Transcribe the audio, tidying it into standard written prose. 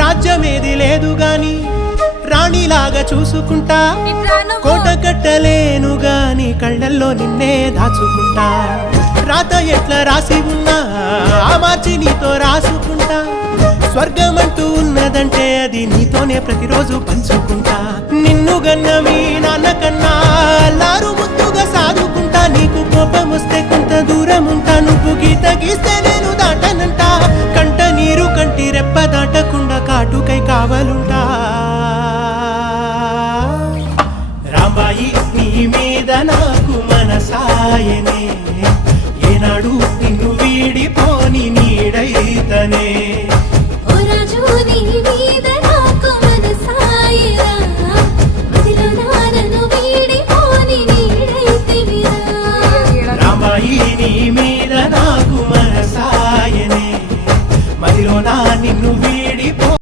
రాజ్యమేది లేదు గాని రాణిలాగా చూసుకుంటా, కోట కట్టలేను గాని కళ్ళల్లో నిన్నే దాచుకుంటా. రాత ఎట్లా రాసి ఉన్నా ఆ మార్చి నీతో రాసుకుంటా. స్వర్గమంటూ ఉన్నదంటే అది నీతోనే ప్రతిరోజు పంచుకుంటా. నిన్ను గన్న మీ నాన్న కన్నా అల్లారు ముద్దుగా సాదుకుంటా. నీకు కోపం వస్తే కొంత దూరం ఉంటా, నువ్వు గీత గీస్తే నేను దాటనంటా. కంట నీరు కంటి రెప్ప దాటకుండా కాటుకై కావాలుంటా.